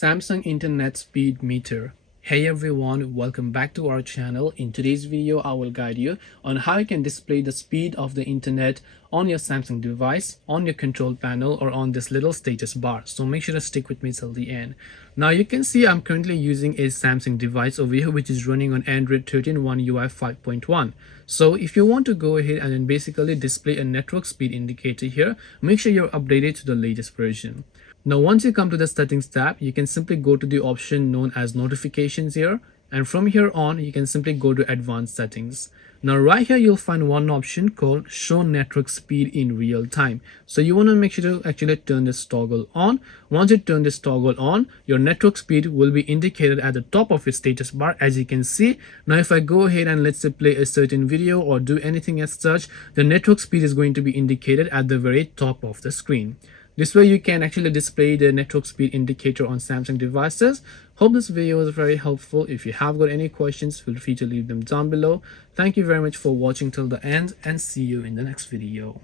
Samsung Internet Speed Meter. Hey everyone, welcome back to our channel. In today's video, I will guide you on how you can display the speed of the internet on your Samsung device, on your control panel, or on this little status bar. So make sure to stick with me till the end. Now you can see I'm currently using a Samsung device over here which is running on Android 13 One UI 5.1. So if you want to go ahead and then basically display a network speed indicator here, make sure you're updated to the latest version. Now once you come to the settings tab, you can simply go to the option known as notifications here, and from here on you can simply go to advanced settings. Now right here you'll find one option called show network speed in real time. So you want to make sure to actually turn this toggle on. Once you turn this toggle on, your network speed will be indicated at the top of your status bar, as you can see. Now if I go ahead and let's say play a certain video or do anything as such, the network speed is going to be indicated at the very top of the screen. This way you can actually display the network speed indicator on Samsung devices. Hope this video was very helpful. If you have got any questions, feel free to leave them down below. Thank you very much for watching till the end, and see you in the next video.